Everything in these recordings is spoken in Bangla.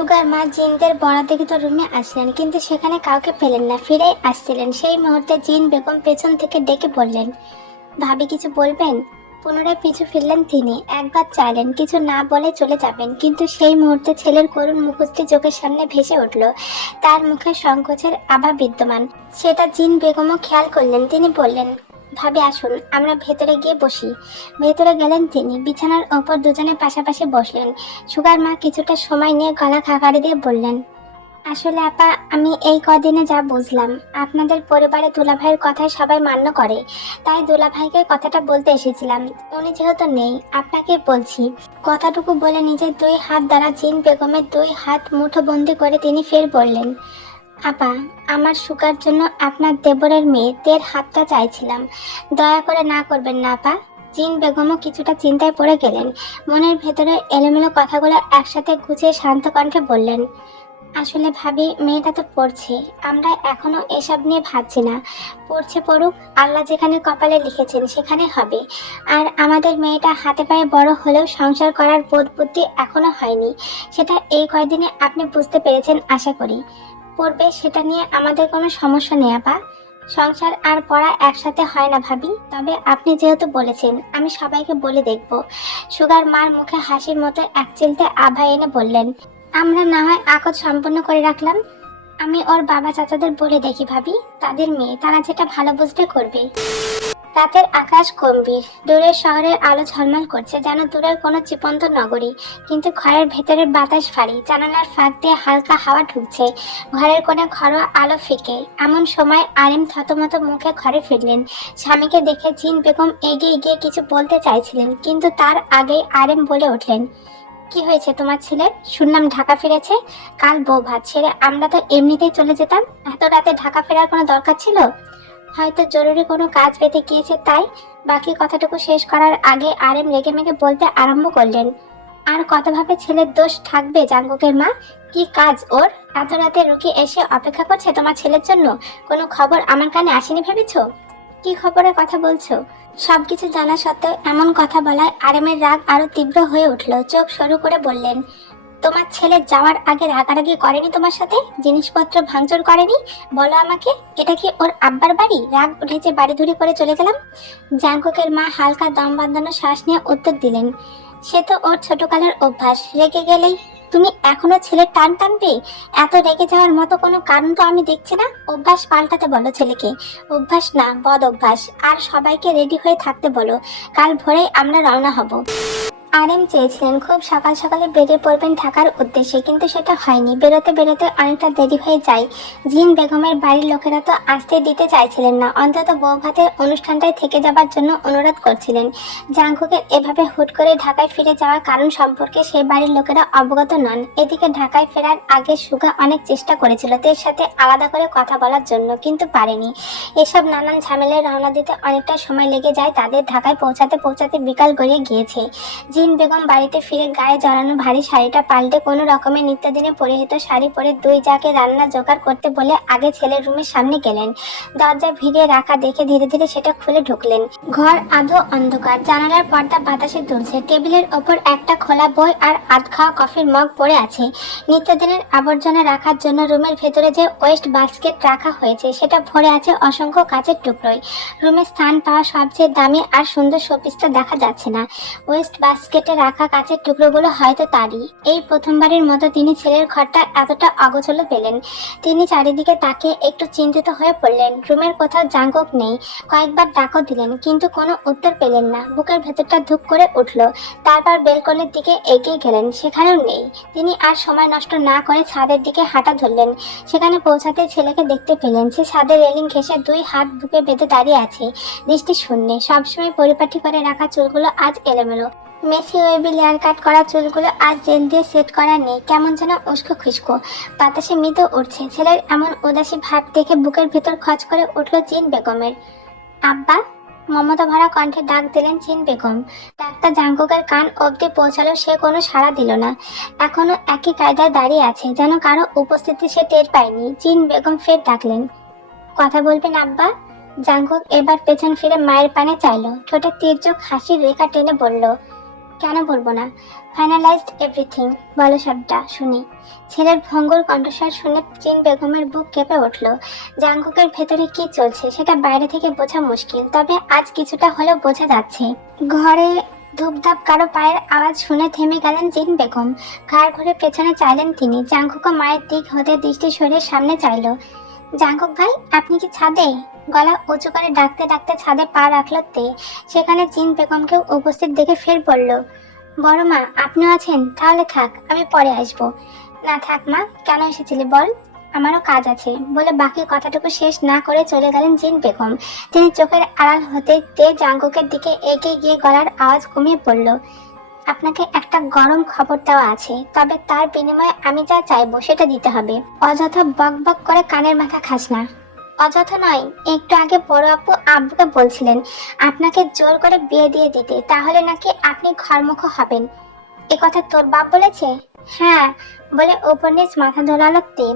সুগার মা জিনদের বরাদ্দকৃত রুমে আসলেন, কিন্তু সেখানে কাউকে পেলেন না। ফিরে আসছিলেন সেই মুহূর্তে জিন বেগম পেছন থেকে ডেকে বললেন, ভাবি কিছু বলবেন? পুনরায় পিছু ফিরলেন তিনি। একবার চাইলেন কিছু না বলে চলে যাবেন, কিন্তু সেই মুহূর্তে ছেলের করুণ মুখশ্রী চোখের সামনে ভেসে উঠল। তার মুখে সংকোচের আভা বিদ্যমান। সেটা জিন বেগমও খেয়াল করলেন। তিনি বললেন, ভাবি আসুন, আমরা ভেতরে গিয়ে বসি। ভেতরে গেলেন তিনি। বিছানার ওপর দুজনে পাশাপাশি বসলেন। সুগার মা কিছুটা সময় নিয়ে গলা খাকারি দিয়ে বললেন, আসলে আপা, আমি এই কদিনে যা বুঝলাম, আপনাদের পরিবারে দুলাভাইয়ের কথায় সবাই মান্য করে। তাই দুলাভাইকে কথাটা বলতে এসেছিলাম। উনি যেহেতু নেই, আপনাকে বলছি। কথাটুকু বলে নিজের দুই হাত দ্বারা জিন বেগমের দুই হাত মুঠোবন্দি করে তিনি ফের বললেন, আপা, আমার সুগার জন্য আপনার দেবরের মেয়েদের হাতটা চাইছিলাম। দয়া করে না করবেন না আপা। জিন বেগমও কিছুটা চিন্তায় পড়ে গেলেন। মনের ভেতরে এলোমেলো কথাগুলো একসাথে গুছিয়ে শান্ত কণ্ঠে বললেন, আসলে ভাবি, মেয়েটা তো পড়ছে। আমরা এখনো এসব নিয়ে ভাবছি না। পড়ছে পড়ুক, আল্লাহ যেখানে কপালে লিখেছেন সেখানে হবে। আর আমাদের মেয়েটা হাতে পায়ে বড় হলেও সংসার করার বোধ বুদ্ধি এখনো হয়নি। সেটা এই কয়দিনে আপনি বুঝতে পেরেছেন আশা করি। পড়বে, সেটা নিয়ে আমাদের কোনো সমস্যা নেই আপা। সংসার আর পড়া একসাথে হয় না ভাবি। তবে আপনি যেহেতু বলেছেন, আমি সবাইকে বলে দেখব। সুগার মার মুখে হাসির মতো এক চিলতে আভা এনে বললেন, আমরা না হয় আকদ সম্পন্ন করে রাখলাম। আমি ওর বাবা চাচাদের বলে দেখি ভাবি। তাদের মেয়ে, তারা যেটা ভালো বুঝবে করবে। রাতের আকাশ গম্ভীর। দূরের শহরের আলো ঝলমল করছে, যেন দূরের কোনো চিপন্ত নগরী। কিন্তু ঘরের ভেতরের বাতাস ভারী। জানালার ফাঁক দিয়ে হালকা হাওয়া ঢুকছে। ঘরের কোণে ঘরোয়া আলো ফিকে। এমন সময় আরেম থতমত মুখে ঘরে ফিরলেন। স্বামীকে দেখে জিন বেগম এগিয়ে গিয়ে কিছু বলতে চাইছিলেন, কিন্তু তার আগেই আরেম বলে উঠলেন, কি হয়েছে তোমার ছেলের? শুনলাম ঢাকা ফিরেছে। কাল বউ ভাত ছেড়ে আমরা তো এমনিতেই চলে যেতাম। এত রাতে ঢাকা ফেরার কোনো দরকার ছিল? হয়তো জরুরি কোনো কাজ পেতে গিয়েছে তাই। বাকি কথাটুকু শেষ করার আগে আরেম রেগে মেগে বলতে আরম্ভ করলেন, আর কতভাবে ছেলের দোষ থাকবে জাঙ্গুকের মা? কি কাজ ওর? এত রাতে রুকি এসে অপেক্ষা করছে তোমার ছেলের জন্য। কোনো খবর আমার কানে আসেনি ভেবেছো? কি খবরের কথা বলছো? সবকিছু জানা সত্ত্বেও এমন কথা বলায় আরেমের রাগ আরো তীব্র হয়ে উঠল। চোখ সরু করে বললেন, তোমার ছেলে যাওয়ার আগে রাগারাগি করেনি তোমার সাথে? জিনিসপত্র ভাঙচুর করেনি? বলো আমাকে, এটা কি ওর আব্বার বাড়ি? রাগ উঠেছে, বাড়ি ধরে করে চলে গেলাম। জাঙ্কুকের মা হালকা দম বাঁধানো শ্বাস নিয়ে উত্তর দিলেন, সে তো ওর ছোটকালের অভ্যাস। রেগে গেলেই তুমি এখনো ছেলের টান টানবে? এত রেগে যাওয়ার মতো কোনো কারণ তো আমি দেখছি না। অভ্যাস পাল্টাতে বলো ছেলেকে। অভ্যাস না, বদ অভ্যাস। আর সবাইকে রেডি হয়ে থাকতে বলো। কাল ভোরেই আমরা রওনা হব। আরেম চেয়েছিলেন খুব সকাল সকালে বেরিয়ে পড়বেন ঢাকার উদ্দেশ্যে, কিন্তু সেটা হয়নি। বেরোতে বেরোতে অনেকটা দেরি হয়ে যায়। জিন বেগমের বাড়ির লোকেরা তো আসতে দিতে চাইছিলেন না, অন্তত বউ ভাতের অনুষ্ঠানটায় থেকে যাবার জন্য অনুরোধ করছিলেন। জাঙ্কুকের এভাবে হুট করে ঢাকায় ফিরে যাওয়ার কারণ সম্পর্কে সেই বাড়ির লোকেরা অবগত নন। এদিকে ঢাকায় ফেরার আগে সুগা অনেক চেষ্টা করেছিল তাদের সাথে আলাদা করে কথা বলার জন্য, কিন্তু পারেনি। এসব নানান ঝামেলায় রওনা দিতে অনেকটা সময় লেগে যায় তাদের। ঢাকায় পৌঁছাতে পৌঁছাতে বিকাল গড়িয়ে গিয়েছে। জিন বেগম বাড়িতে ফিরে গায়ে জড়ানো ভারী শাড়িটা পাল্টে কোনো রকমের নিত্যদিনে পরিহিত শাড়ি পরে দুই যাকে রান্না জোগাড় করতে বলে আগে ছেলের রুমের সামনে গেলেন। দরজা ভিড়িয়ে রাখা দেখে ধীরে ধীরে সেটা খুলে ঢুকলেন। ঘর আধো অন্ধকার। জানালার পর্দা বাতাসে দুলছে। টেবিলের ওপর একটা খোলা বই আর আধ খাওয়া কফির মগ পড়ে আছে। নিত্যদিনের আবর্জনা রাখার জন্য রুমের ভেতরে যে ওয়েস্ট বাস্কেট রাখা হয়েছে সেটা ভরে আছে অসংখ্য কাচের টুকরোয়। রুমে স্থান পাওয়া সবচেয়ে দামি আর সুন্দর শোপিসটা দেখা যাচ্ছে না। ওয়েস্ট বাস্কেটে রাখা কাচের টুকরোগুলো হয়তো তারই। এই প্রথমবারের মতো তিনি ছেলের ঘরটা এতটা অগোছালো পেলেন। তিনি চারিদিকে তাকিয়ে একটু চিন্তিত হয়ে পড়লেন। রুমের কোথাও জাঙ্কুক নেই। কয়েকবার ডাকও দিলেন, কিন্তু কোনো উত্তর পেলেন না। বুকের ভেতরটা ধুপ করে উঠল। তারপর বেলকনির দিকে এগিয়ে গেলেন, সেখানেও নেই। তিনি আর সময় নষ্ট না করে ছাদের দিকে হাঁটা ধরলেন। সেখানে পৌঁছাতে ছেলেকে দেখতে পেলেন। সে ছাদের রেলিং ঘেঁষে দুই হাত বুকে বেঁধে দাঁড়িয়ে আছে, দৃষ্টি শূন্যে। সবসময় পরিপাটি করে রাখা চুলগুলো আজ এলোমেলো। মেসি ওয়েবি লেয়ার কাট করা চুলগুলো আজ জেল দিয়ে সেট করা নেই। কেমন যেন উস্কো খুস্কো। বাতাসে মৃত উঠছে। ছেলের এমন উদাসী ভাব দেখে বুকের ভেতর খচ করে উঠল জিন বেগমের। আব্বা! মমতা ভরা কণ্ঠে ডাক দিলেন জিন বেগম। ডাকটা জাঙ্কুকের কান অবধি পৌঁছালো। সে কোনো সাড়া দিল না। এখনো একই কায়দায় দাঁড়িয়ে আছে, যেন কারো উপস্থিতি সে টের পায়নি। জিন বেগম ফের ডাকলেন, কথা বলবেন আব্বা? জাঙ্কুক এবার পেছন ফিরে মায়ের পানে চাইল। ঠোঁটে তীর্যক হাসির রেখা টেনে বলল, কেন বলবো না? Finalised everything. বলো সবটা শুনি। ছেলের ভঙ্গুর কণ্ঠস্বর শুনে জিন বেগমের বুক কেঁপে উঠল। জাঙ্কুকের ভেতরে কি চলছে সেটা বাইরে থেকে বোঝা মুশকিল, তবে আজ কিছুটা হলেও বোঝা যাচ্ছে। ঘরে ধূপধাপ কারো পায়ের আওয়াজ শুনে থেমে গেলেন জিন বেগম। ঘাড় ঘুরে পেছনে চাইলেন তিনি। জাঙ্কুকও মায়ের দিক হতে দৃষ্টি সরিয়ে সামনে চাইল। জাঙ্কুক ভাই, আপনি কি ছাদে? গলা উঁচু করে ডাকতে ডাকতে ছাদে পা রাখল তে। সেখানে জিন বেগমকে উপস্থিত দেখে ফের বলল, বড় মা আপনিও আছেন? তাহলে থাক, আমি পরে আসবো। না থাক মা, কেন এসেছিলি বল? আমারও কাজ আছে বলে বাকি কথাটুকু শেষ না করে চলে গেলেন জিন বেগম। তিনি চোখের আড়াল হতে তে জাঙ্কুকের দিকে এগিয়ে গিয়ে গলার আওয়াজ কমিয়ে পড়ল, আপনাকে একটা গরম খবর দেওয়া আছে, তবে তার বিনিময়ে আমি যা চাইবো সেটা দিতে হবে। অযথা বক বক করে কানের মাথা খাস না। অযথা নয়, একটু আগে বড় আপু আব্বুকে বলছিলেন আপনাকে জোর করে বিয়ে দিয়ে দিতে, তাহলে নাকি আপনি ঘরমুখো হবেন। এ কথা তোর বাপ বলেছে? হ্যাঁ, বলে ওপর নিচ মাথা দোলালো তে।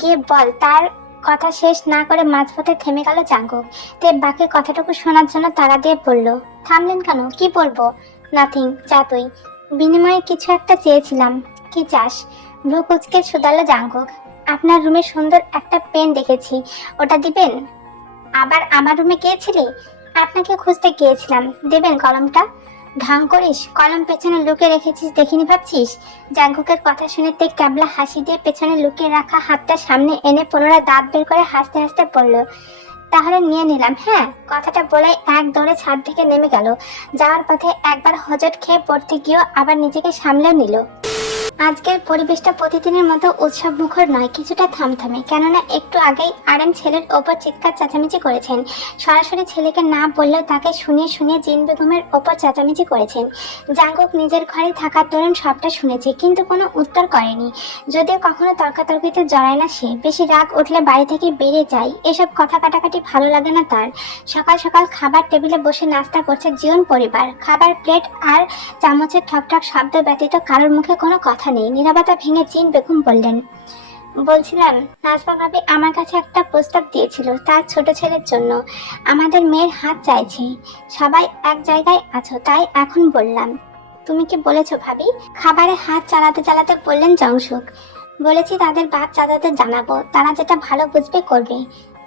গিয়ে বল। তার কথা শেষ না করে মাঝপথে থেমে গেল জাঙ্কুক। তে বাকি কথাটুকু শোনার জন্য তাড়া দিয়ে পড়ল, থামলেন কেন? কি বলবো? নাথিং, যা তুই। বিনিময়ে কিছু একটা চেয়েছিলাম। কি চাস? ভ্রু কুচকে শুধালো জাঙ্কুক। আপনার রুমে সুন্দর একটা পেন দেখেছি, ওটা দিবেন? আবার আমার রুমে গিয়েছিলি? আপনাকে খুঁজতে গিয়েছিলাম, দেবেন কলমটা? ঢং করিস, কলম পেছনে লুকিয়ে রেখেছিস দেখিনি ভাবছিস? জাঙ্কুকের কথা শুনে তে ক্যাবলা হাসি দিয়ে পেছনে লুকিয়ে রাখা হাতটা সামনে এনে পুনরায় দাঁত বের করে হাসতে হাসতে পড়ল, তাহলে নিয়ে নিলাম। হ্যাঁ। কথাটা বলে এক দৌড়ে ছাদ থেকে নেমে গেল। যাওয়ার পথে একবার হোঁচট খেয়ে পড়তে গিয়েও আবার নিজেকে সামলেও নিল। আজকের পরিবেশটা প্রতিদিনের মতো উৎসব মুখর নয়, কিছুটা থামথামে। কেননা একটু আগেই আরএম ছেলের ওপর চিৎকার চেঁচামেচি করেছেন। সরাসরি ছেলেকে না বললেও তাকে শুনিয়ে শুনিয়ে জিন বেগমের ওপর চেঁচামেচি করেছেন। জাঙ্কুক নিজের ঘরে থাকার দরুন সবটা শুনেছে, কিন্তু কোনো উত্তর করেনি। যদিও কখনো তর্কাতর্কিতে জড়ায় না সে, বেশি রাগ উঠলে বাড়ি থেকে বেরিয়ে যায়। এসব কথা কাটাকাটি ভালো লাগে না তার। সকাল সকাল খাবার টেবিলে বসে নাস্তা করছে জীবন পরিবার। খাবার প্লেট আর চামচের ঠকঠক শব্দ ব্যতীত কারোর মুখে কোনো কথা নেই। নীরবতা ভেঙে জিন বেগম বললেন, বলছিলাম নাজমা ভাবি আমার কাছে একটা প্রস্তাব দিয়েছিল তার ছোট ছেলের জন্য। আমাদের মেয়ের হাত চাইছে। সবাই এক জায়গায় আছো তাই এখন বললাম। তুমি কি বলেছো ভাবি? খাবারে হাত চালাতে চালাতে বললেন জংশুক। বলেছি তাদের বাপ চাচাদের জানাবো, তারা যেটা ভালো বুঝবে করবে।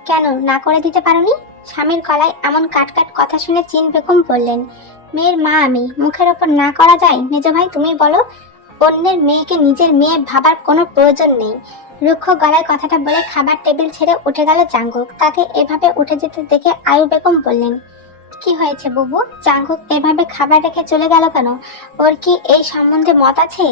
কেন না করে দিতে পারোনি? স্বামীর গলায় এমন কাট কাট কথা শুনে জিন বেগম বললেন, মেয়ের মা আমি, মুখের ওপর না করা যায়? মেজো ভাই তুমি বলো। অন্যের মেয়েকে নিজের মেয়ে ভাবার কোনো প্রয়োজন নেই। রুক্ষ গলায় কথাটা বলে খাবার টেবিল ছেড়ে উঠে গেল জাঙ্কুক। তাকে এভাবে উঠে যেতে দেখে আয়ু বেগম বললেন, কি হয়েছে বুবু? জাঙ্কুক এভাবে খাবার রেখে চলে গেল কেন? ওর কি এই সম্বন্ধে মত আছে?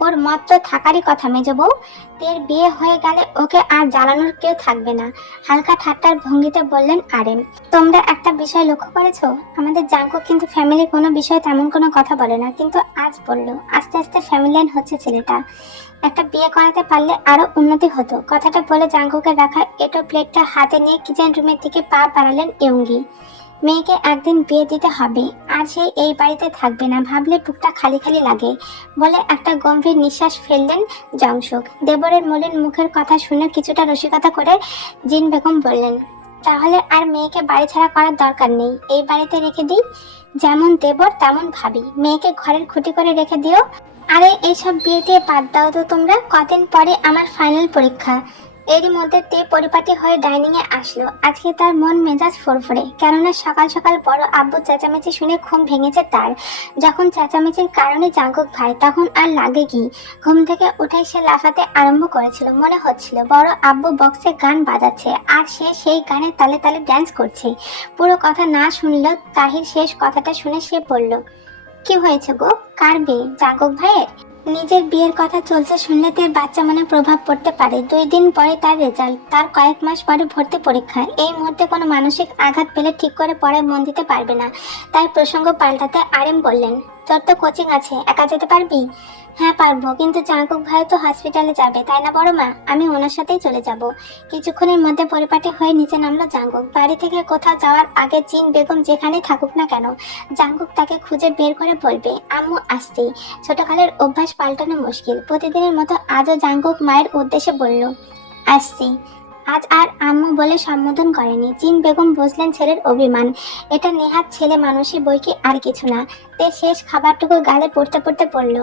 ওর মত তো থাকারই কথা মেজো বউ। তের বিয়ে হয়ে গেলে ওকে আর জ্বালানোর কেউ থাকবে না। হালকা ঠাট্টার ভঙ্গিতে বললেন আরেম। তোমরা একটা বিষয় লক্ষ্য করেছো? আমাদের জাঙ্কুক কিন্তু ফ্যামিলির কোনো বিষয়ে তেমন কোনো কথা বলে না, কিন্তু আজ বললো। আস্তে আস্তে ফ্যামিলিয়ান হচ্ছে ছেলেটা। একটা বিয়ে করাতে পারলে আরো উন্নতি হতো। কথাটা বলে জাঙ্কুকের রাখা এটো প্লেটটা হাতে নিয়ে কিচেন রুমের দিকে পা বাড়ালেন ইয়ঙ্গি। মেয়েকে একদিন বিয়ে দিতে হবে, আর সে এই বাড়িতে থাকবে না ভাবলে বুকটা খালি খালি লাগে বলে একটা গম্ভীর নিঃশ্বাস ফেললেন জংশুক। দেবরের মলিন মুখের কথা শুনে কিছুটা রসিকতা করে জিন বেগম বললেন, তাহলে আর মেয়েকে বাড়ি ছাড়া করার দরকার নেই, এই বাড়িতে রেখে দিই। যেমন দেবর তেমন ভাবি, মেয়েকে ঘরের খুঁটি করে রেখে দিও। আরে এইসব বিয়ে দিয়ে বাদ দাও তো তোমরা। কদিন পরে আমার ফাইনাল পরীক্ষা। এরই মধ্যে তে পরিপাটি হয়ে ডাইনিং এ আসলো। আজকে তার মন মেজাজ ফোরফোরে, কেননা সকাল সকাল বড় আব্বু চেঁচামেচি শুনে ঘুম ভেঙেছে তার। যখন চেঁচামেচির কারণে জাঙ্কুক ভাই, তখন আর লাগে কি? ঘুম থেকে উঠে সে লাফাতে আরম্ভ করেছিল। মনে হচ্ছিল বড় আব্বু বক্সে গান বাজাচ্ছে আর সে সেই গানে তালে তালে ড্যান্স করছে। পুরো কথা না শুনলেও তাহির শেষ কথাটা শুনে সে বলল, কি হয়েছে গো? কার বিয়ে? জাঙ্কুক ভাইয়ের। নিজের বিয়ের কথা চলছে শুনলে তার বাচ্চা মনে প্রভাব পড়তে পারে। 2 দিন পরে তার রেজাল্ট, তার কয়েক মাস পরে ভর্তি পরীক্ষা। এই মুহূর্তে কোনো মানসিক আঘাত পেলে ঠিক করে পড়ায় মন দিতে পারবে না। তাই প্রসঙ্গ পাল্টাতে আরেম বললেন, তোর তো কোচিং আছে, একা যেতে পারবি? হ্যাঁ পারবো, কিন্তু জাঙ্কুক ভাই তো হসপিটালে যাবে তাই না বড় মা? আমি ওনার সাথেই চলে যাব। কিছুক্ষণের মধ্যে পরিপাটি হয়ে নিচে নামলো জাঙ্কুক। বাড়ি থেকে কোথাও যাওয়ার আগে জিন বেগম যেখানে থাকুক না কেন, জাঙ্কুক তাকে খুঁজে বের করে বলবে আম্মু আসতেই। ছোটকালের অভ্যাস পাল্টানো মুশকিল। প্রতিদিনের মতো আজও জাঙ্কুক মায়ের উদ্দেশ্যে বলল, আসছি। আজ আর আম্মু বলে সম্বোধন করেনি। জিন বেগম বুঝলেন ছেলের অভিমান, এটা নেহাত ছেলে মানুষই বই কি আর কিছু না। তে শেষ খাবারটুকু গালে পড়তে পড়তে পড়ল,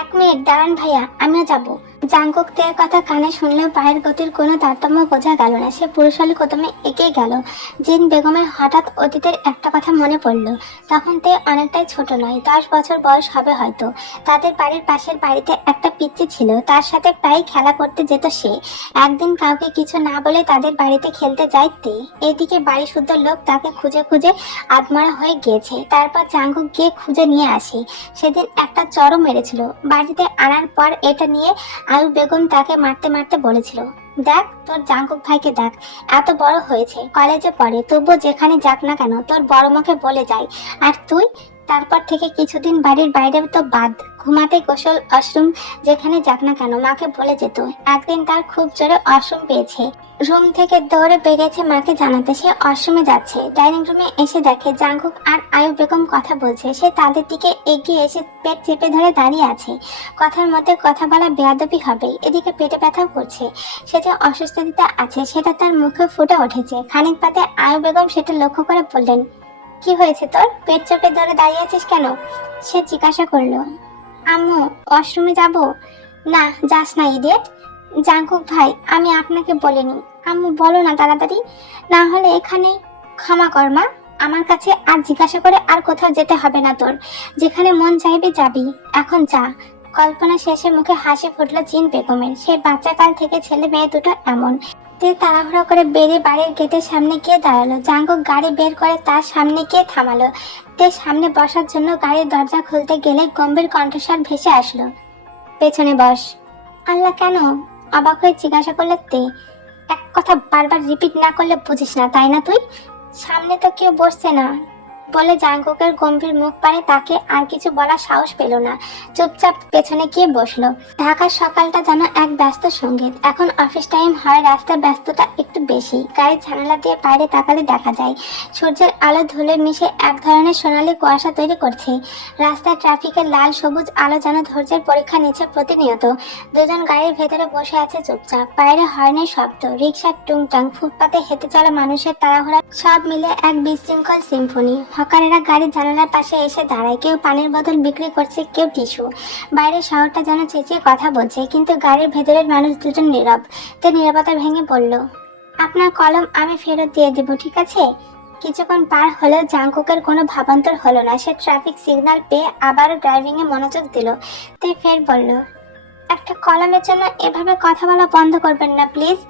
1 মিনিট দাঁড়ান ভাইয়া, আমিও যাব। জাঙ্কুক তের কথা কানে শুনলেও পায়ের গতির কোনো তারতম্য বোঝা গেল না। সে পুরুষালী কদমে এগিয়ে গেল। জিন বেগমের হঠাৎ অতীতের একটা কথা মনে পড়ল। তখন তে অনেকটাই ছোট নয়, 10 বছর বয়স হবে হয়তো। তাদের বাড়ির পাশের বাড়িতে একটা পিচ্চি ছিল, তার সাথে প্রায় খেলা করতে যেত সে। একদিন কাউকে কিছু না বলে তাদের বাড়িতে খেলতে যায় তে। এদিকে বাড়ি শুদ্ধ লোক তাকে খুঁজে খুঁজে আধমরা হয়ে গিয়েছে। তারপর জাঙ্কুক গিয়ে খুঁজে নিয়ে আসে। সেদিন একটা চড়ও মেরেছিল। বাড়িতে আনার পর এটা নিয়ে আয়ু বেগম তাকে মারতে মারতে বলেছিল, দেখ তোর জাঙ্কুক ভাইকে দেখ, এত বড় হয়েছে, কলেজে পড়ে, তবুও যেখানে যাক না কেন তোর বড় মুখে বলে যায়। আর তুই? তারপর থেকে কিছুদিন বাড়ির বাইরে তো বাদ, ঘুমাতে গোসল ওয়াশরুম যেখানে যাক না কেন মাকে বলে যেত। একদিন তার খুব জোরে ওয়াশরুম পেয়েছে, রুম থেকে দৌড়ে বেরিয়েছে মাকে জানাতে। সে ওয়াশরুমে যাচ্ছে, ডাইনিং রুমে এসে দেখে জাঙ্কুক আর আয়ু বেগম কথা বলছে। সে তাদের দিকে এগিয়ে এসে পেট চেপে ধরে দাঁড়িয়ে আছে। কথার মধ্যে কথা বলা বেয়াদবি হবে, এদিকে পেটে ব্যথাও করছে। সে যে অসুস্থতা আছে সেটা তার মুখে ফুটে উঠেছে। খানিক বাদে আয়ু বেগম সেটা লক্ষ্য করে বললেন, কি হয়েছে তোর, পেট চেপে ধরে দাঁড়িয়ে আছিস কেন? সে জিজ্ঞাসা করলো, আম্মু ওয়াশরুমে যাব। না যাস না ইডিয়েট। জাঙ্কুক ভাই আমি আপনাকে বলিনি। আম্মু বলো না তাড়াতাড়ি, না হলে এখানে। ক্ষমা কর মা, আমার কাছে আর জিজ্ঞাসা করে আর কোথাও যেতে হবে না তোর, যেখানে মন চাইবে যাবি, এখন যা। কল্পনা শেষে মুখে হাসি ফুটলো জিন বেগমের। সে বাচ্চাকাল থেকে ছেলে মেয়ে দুটো এমন। তে তাড়াহুড়া করে বেরিয়ে বাড়ির গেটের সামনে গিয়ে দাঁড়ালো। জাঙ্কুক গাড়ি বের করে তার সামনে গিয়ে থামালো। তে সামনে বসার জন্য গাড়ির দরজা খুলতে গেলে গম্ভীর কণ্ঠস্বর ভেসে আসলো, পেছনে বস। আল্লাহ কেন? অবাক হয়ে জিজ্ঞাসা করলে তে। এক কথা বারবার রিপিট না করলে বুঝিস না তাই না তুই? সামনে তো কেউ বসছে না বলে জাঙ্কুকের গম্ভীর মুখ পানে তাকে আর কিছু বলার সাহস পেল না। চুপচাপ পেছনে গিয়ে বসলো। ঢাকার সকালটা যেন এক ব্যস্ত সঙ্গীত। এখন অফিস টাইম হয়, রাস্তার ব্যস্ততা একটু বেশি। গাড়ির জানালা দিয়ে বাইরে তাকালে দেখা যায় সূর্যের আলো ধুলে মিশে এক ধরনের সোনালী কুয়াশা তৈরি করছে। রাস্তায় ট্রাফিকের লাল সবুজ আলো যেন ধৈর্যের পরীক্ষা নিচ্ছে প্রতিনিয়ত। দুজন গাড়ির ভেতরে বসে আছে চুপচাপ। বাইরে হর্নের শব্দ, রিক্সার টুংটাং, ফুটপাতে হেঁটে চলা মানুষের তাড়াহুড়া, সব মিলে এক বিশৃঙ্খল সিম্ফনি। হকারেরা গাড়ির জানালার পাশে এসে দাঁড়ায়, কেউ পানির বোতল বিক্রি করছে, কেউ টিস্যু। বাইরের শহরটা যেন চেঁচিয়ে কথা বলছে, কিন্তু গাড়ির ভেতরের মানুষ দুজন নীরব। তে নীরবতা ভেঙে বলল, আপনার কলম আমি ফেরত দিয়ে দেব, ঠিক আছে? কিছুক্ষণ পার হলেও জাঙ্কুকের কোনো ভাবান্তর হলো না। সে ট্রাফিক সিগন্যাল পেয়ে আবারও ড্রাইভিং এ মনোযোগ দিল। তে ফের বলল, একটা কলমের জন্য এভাবে কথা বলা বন্ধ করবেন না প্লিজ।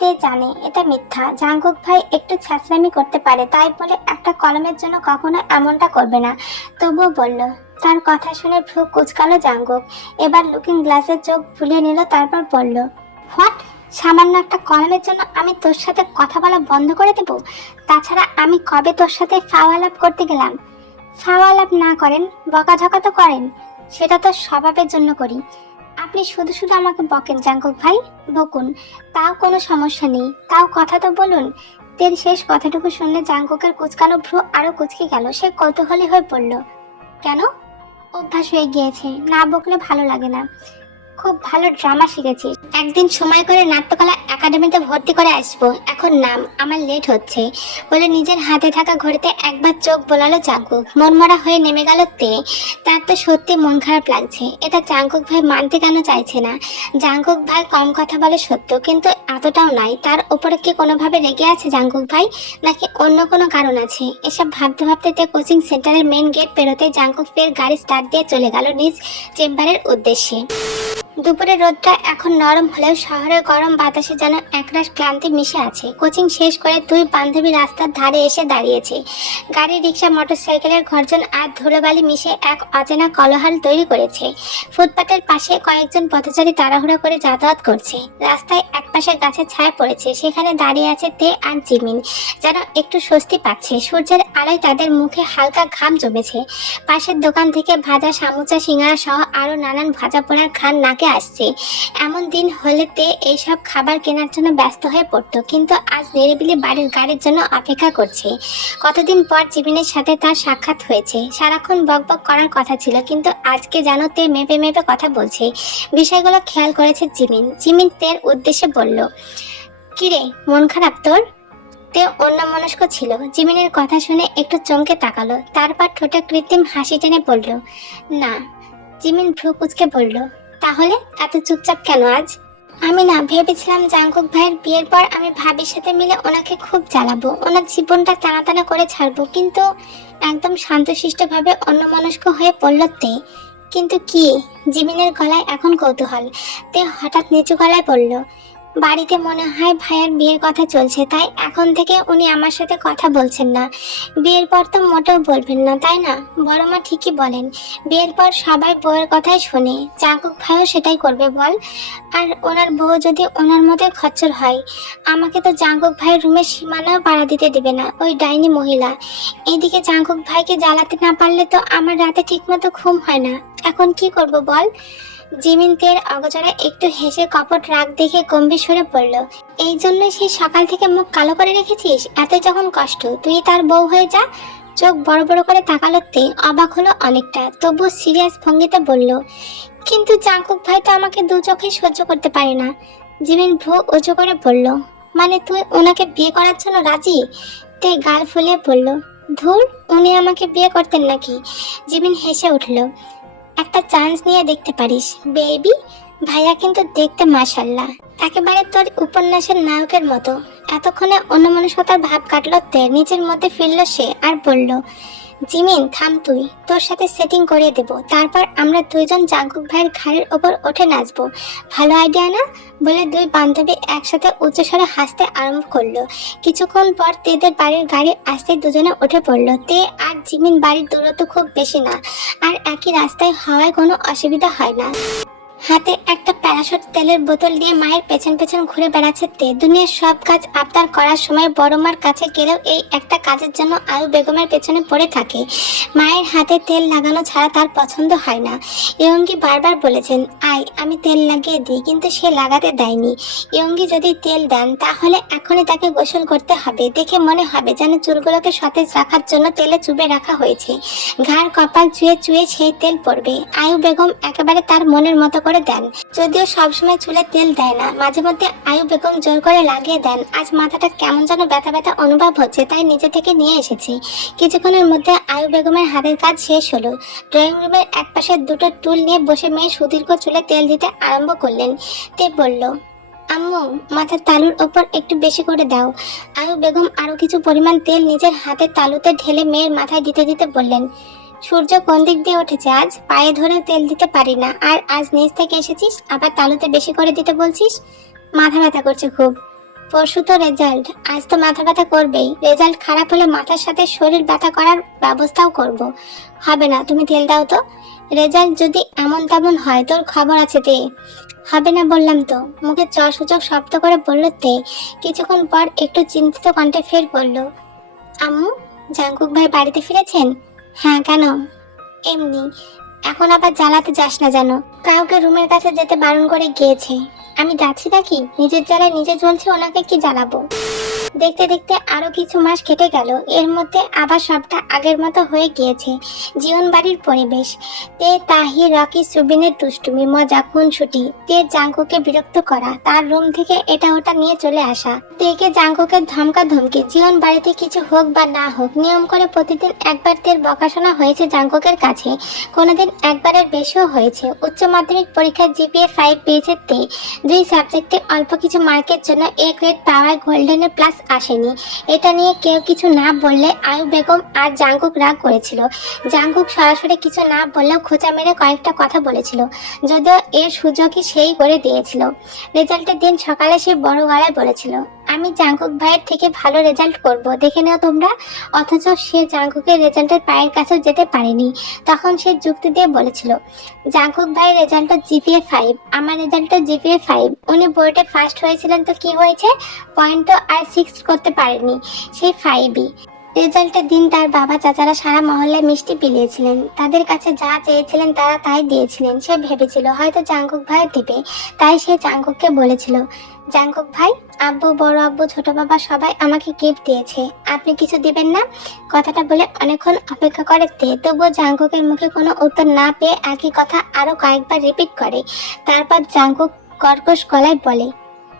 তে জানে এটা মিথ্যা। জাঙ্কুক ভাই একটু ছ্যাঁচড়ামি করতে পারে, তাই বলে একটা কলমের জন্য কখনো এমনটা করবে না। তবুও বলল। তার কথা শুনে ভ্রু কুচকালো জাঙ্কুক। এবার লুকিং গ্লাসের চোখ ফুলিয়ে নিল, তারপর বলল, হোয়াট? সামান্য একটা কলমের জন্য আমি তোর সাথে কথা বলা বন্ধ করে দেব? তাছাড়া আমি কবে তোর সাথে ফাওয়ালাপ করতে গেলাম? ফাওয়ালাপ না করেন, বকাঝকা তো করেন, সেটা তো স্বভাবের জন্য করি। আপনি শুধু শুধু আমাকে বকেন জাঙ্কুক ভাই, বকুন, তাও কোনো সমস্যা নেই, তাও কথা তো বলুন। তের শেষ কথাটুকু শুনলে জাঙ্কুকের কুচকানো ভ্রু আরো কুচকে গেল। সে কৌতূহলী হয়ে পড়ল, কেন? অভ্যাস হয়ে গিয়েছে, না বকলে ভালো লাগে না। খুব ভালো ড্রামা শিখেছি, একদিন সময় করে নাট্যকলা একাডেমিতে ভর্তি করে আসবো। এখন নাম, আমার লেট হচ্ছে বলে নিজের হাতে থাকা ঘড়িতে একবার চোখ বোলালো জাঙ্কুক। মনমরা হয়ে নেমে গেল তে। তার তো সত্যি মন খারাপ লাগছে। এটা জাঙ্কুক ভাই মানতে কেন চাইছে না? জাঙ্কুক ভাই কম কথা বলে সত্য, কিন্তু এতটাও নয়। তার ওপরে কি কোনোভাবে রেগে আছে জাঙ্কুক ভাই, নাকি অন্য কোনো কারণ আছে? এসব ভাবতে ভাবতে তে কোচিং সেন্টারের মেন গেট পেরোতে জাঙ্কুক ফের গাড়ি স্টার্ট দিয়ে চলে গেল নিজ চেম্বারের উদ্দেশ্যে। দুপুরের রোদটা এখন নরম হলেও শহরের গরম বাতাসে যেন একরাশ ক্লান্তি মিশে আছে। কোচিং শেষ করে দুই বান্ধবী রাস্তার ধারে এসে দাঁড়িয়েছে। গাড়ি, রিক্সা, মোটরসাইকেলের গর্জন আর ধুলোবালি মিশে এক অচেনা কোলাহল তৈরি করেছে। ফুটপাতের পাশে কয়েকজন পথচারী তাড়াহুড়ো করে যাতায়াত করছে। রাস্তায় একপাশে গাছের ছায়া পড়েছে, সেখানে দাঁড়িয়ে আছে তে আর জিমিন, যেন একটু স্বস্তি পাচ্ছে। সূর্যের আলোয় তাদের মুখে হালকা ঘাম জমেছে। পাশের দোকান থেকে ভাজা সামুচা, সিঙ্গারা সহ আরো নানান ভাজা পোড়ার ঘ্রাণ নাকে আসছে। এমন দিন হলেতে এইসব খাবার কেনার জন্য ব্যস্ত হয়ে পড়তো, কিন্তু আজ নিরিবিলি বাড়ির গাড়ির জন্য অপেক্ষা করছে। কতদিন পর জিমিনের সাথে তার সাক্ষাৎ হয়েছে। সারাক্ষণ বকবক করার কথা ছিল, কিন্তু আজকে যেন তে মেপে মেপে কথা বলছে। বিষয়গুলো খেয়াল করেছে জিমিন। জিমিন তের উদ্দেশ্যে বলল, কিরে, মন খারাপ তোর? তে অন্যমনস্ক ছিল। জিমিনের কথা শুনে একটু চমকে তাকালো, তারপর ঠোঁটে কৃত্রিম হাসি টেনে বলল, না। জিমিন ভ্রু কুঁচকে বলল, তাহলে এত চুপচাপ কেন আজ? আমি না ভেবেছিলাম জাঙ্কুক ভাইয়ের বিয়ের পর আমি ভাবির সাথে মিলে ওনাকে খুব জ্বালাবো, ওনার জীবনটা টানা টানা করে ছাড়বো, কিন্তু একদম শান্তশিষ্টভাবে অন্যমনস্ক হয়ে পড়ল তে। কিন্তু কি? জিমিনের গলায় এখন কৌতূহল। তে হঠাৎ নিচু গলায় বলল, বাড়িতে মনে হয় ভাইয়ার বিয়ের কথা চলছে, তাই এখন থেকে উনি আমার সাথে কথা বলছেন না। বিয়ের পর তো মোটেও বলবেন না, তাই না? বড় মা ঠিকই বলেন, বিয়ের পর সবাই বউয়ের কথাই শোনে। জাঙ্কুক ভাইও সেটাই করবে বল। আর ওনার বউ যদি ওনার মতো খচ্চর হয়, আমাকে তো জাঙ্কুক ভাইয়ের রুমের সীমানাও পাড়া দিতে দেবে না ওই ডাইনি মহিলা। এদিকে জাঙ্কুক ভাইকে জ্বালাতে না পারলে তো আমার রাতে ঠিকমতো ঘুম হয় না। এখন কি করব বল? জিমিন তের অগচরে একটু হেসে কপট রাগ দেখে গম্ভীর সুরে বলল, এই জন্যই সেই সকাল থেকে মুখ কালো করে রেখেছিস? এত যখন কষ্ট, তুই তার বউ হয়ে যা। চোখ বড় বড় করে তাকালো তে, অবাক হলো অনেকটা, তবু সিরিয়াস ভঙ্গিতে বলল, কিন্তু জাঙ্কুক ভাই তো আমাকে দু চোখে সহ্য করতে পারে না। জিমিন ভ্রু উঁচু করে বলল, মানে তুই ওনাকে বিয়ে করার জন্য রাজি? তে গাল ফুলিয়ে বলল, ধুর, উনি আমাকে বিয়ে করতেন নাকি? জিমিন হেসে উঠল, একটা চান্স নিয়ে দেখতে পারিস বেবি। ভাইয়া কিন্তু দেখতে মাশাল্লাহ একেবারে তোর উপন্যাসের নায়কের মতো। এতক্ষণে অন্যমনস্কতার ভাব কাটল তে, নিজের মধ্যে ফিরল সে আর বলল, জিমিন থাম তুই, তোর সাথে সেটিং করিয়ে দেব, তারপর আমরা দুইজন জাঙ্কুক ভাইয়ের ঘাড়ের ওপর উঠে নাচবো। ভালো আইডিয়া না? বলে দুই বান্ধবী একসাথে উচ্চস্বরে হাসতে আরম্ভ করলো। কিছুক্ষণ পর তেদের বাড়ির গাড়ি আসতে দুজনে উঠে পড়লো। তে আর জিমিন বাড়ির দূরত্ব খুব বেশি না, আর একই রাস্তায় হওয়ায় কোনো অসুবিধা হয় না। হাতে একটা প্যারাশুট তেলের বোতল দিয়ে মায়ের পেছন পেছন ঘুরে বেড়াচ্ছে তে। দুনিয়ার সব কাজ আবদার করার সময় বড় মার কাছে গেলেও এই একটা কাজের জন্য আয়ু বেগমের পেছনে পড়ে থাকে। মায়ের হাতে তেল লাগানো ছাড়া তার পছন্দ হয় না। ইয়ঙ্গি বারবার বলেছেন, আয় আমি তেল লাগিয়ে দিই, কিন্তু সে লাগাতে দেয়নি। ইয়ঙ্গি যদি তেল দেন তাহলে এখনই তাকে গোসল করতে হবে, দেখে মনে হবে যেন চুলগুলোকে সতেজ রাখার জন্য তেলে চুবে রাখা হয়েছে। ঘাড় কপাল চুয়ে চুয়ে সেই তেল পড়বে। আয়ু বেগম একেবারে তার মনের মতো করে দেন, যদিও সবসময় চুলে তেল দেয় না, মাঝে মধ্যে আয়ু বেগম জোর করে লাগিয়ে দেন। আজ মাথাটা কেমন যেন ব্যথা ব্যথা অনুভব হচ্ছে, তাই নিজে থেকে নিয়ে এসেছি। কিছুক্ষণের মধ্যে আয়ু বেগমের হাতের কাজ শেষ হলো। ড্রয়িং রুমের একপাশে দুটো টুল নিয়ে বসে মেয়ে সুদীর্ঘ চুলে তেল দিতে আরম্ভ করলেন। তে বলল, আম্মু মাথার তালুর ওপর একটু বেশি করে দাও। আয়ু বেগম আরো কিছু পরিমাণ তেল নিজের হাতের তালুতে ঢেলে মেয়ের মাথায় দিতে দিতে বললেন, সূর্য কোন দিক দিয়ে উঠেছে আজ? পায়ে ধরে তেল দিতে পারি না, আর আজ নিচ থেকে এসেছিস আবার তালুতে বেশি করে দিতে বলছিস? মাথা ব্যথা করছে খুব। পরশু তো রেজাল্ট, আজ তো মাথা ব্যথা করবেই। রেজাল্ট খারাপ হলে মাথার সাথে শরীর ব্যথা করার ব্যবস্থাও করব। হবে না, তুমি তেল দাও তো। রেজাল্ট যদি এমন তেমন হয় তোর খবর আছে তে। হবে না বললাম তো। মুখে সূচক শব্দ করে বলল তে। কিছুক্ষণ পর একটু চিন্তিত কণ্ঠে ফের বলল, আম্মু জাঙ্কুক ভাই বাড়িতে ফিরেছেন? হ্যাঁ, কেন? এমনি। এখন আবার জ্বালাতে যাস না যেন। কাউকে রুমের কাছে যেতে বারণ করে গিয়েছে। আমি যাচ্ছি নাকি? নিজের জ্বালায় নিজে জ্বলছে, ওনাকে কি জ্বালাবো? দেখতে দেখতে আরো কিছু মাস কেটে গেল। এর মধ্যে আবার সবটা আগের মতো হয়ে গিয়েছে। জীবন বাড়ির পরিবেশ। তে তাহি রকি সুবিনের দুষ্টুমি মজা খুনসুটি। তে জাঙ্কুকে বিরক্ত করা, তার রুম থেকে এটা ওটা নিয়ে চলে আসা, তেকে জাঙ্কুকের ধমকা ধমকি। জীবন বাড়িতে কিছু হোক বা না হোক নিয়ম করে প্রতিদিন একবার তের বকাশোনা হয়েছে জাঙ্কুকের কাছে, কোনোদিন একবারের বেশিও হয়েছে। উচ্চ মাধ্যমিক পরীক্ষায় জিপিএ 5 পেয়েছে তে। দুই সাবজেক্টে অল্প কিছু মার্কের জন্য এ গ্রেড পাওয়ায় গোল্ডেনের প্লাস আসেনি। এটা নিয়ে কেউ কিছু না বললে আয়ু বেগম আর জাঙ্কুক রাগ করেছিল। জাঙ্কুক সরাসরি কিছু না বললেও খোঁচা মেরে কয়েকটা কথা বলেছিল, যদিও এর সুযোগই সেই করে দিয়েছিল। রেজাল্টের দিন সকালে সে বড় গলায় বলেছিল, আমি জাঙ্কুক ভাইয়ের থেকে ভালো রেজাল্ট করব, দেখে নাও তোমরা। অথচ সে জাঙ্কুকের রেজাল্টের পায়ের কাছেও যেতে পারেনি। তখন সে যুক্তি দিয়ে বলেছিল, জাঙ্কুক ভাইয়ের রেজাল্টটা জিপিএ 5, আমার রেজাল্টটা জিপিএ 5। উনি বোর্ডে ফার্স্ট হয়েছিলেন তো কি হয়েছে, পয়েন্ট তো আর 6 করতে পারেনি, সেই 5ই। রেজাল্টের দিন তার বাবা চাচারা সারা মহল্লায় মিষ্টি বিলিয়েছিলেন, তাদের কাছে যা চেয়েছিলেন তারা তাই দিয়েছিলেন। সে ভেবেছিল হয়তো জাঙ্কুক ভাই দিবে, তাই সে জাঙ্কুককে বলেছিল, জাঙ্কুক ভাই, আব্বু, বড় আব্বু, ছোট বাবা সবাই আমাকে গিফট দিয়েছে, আপনি কিছু দিবেন না? কথাটা বলে অনেকক্ষণ অপেক্ষা করে তে, তবুও জাঙ্কুকের মুখে কোনো উত্তর না পেয়ে একই কথা আরো কয়েকবার রিপিট করে। তারপর জাঙ্কুক কর্কশ গলায় বলে,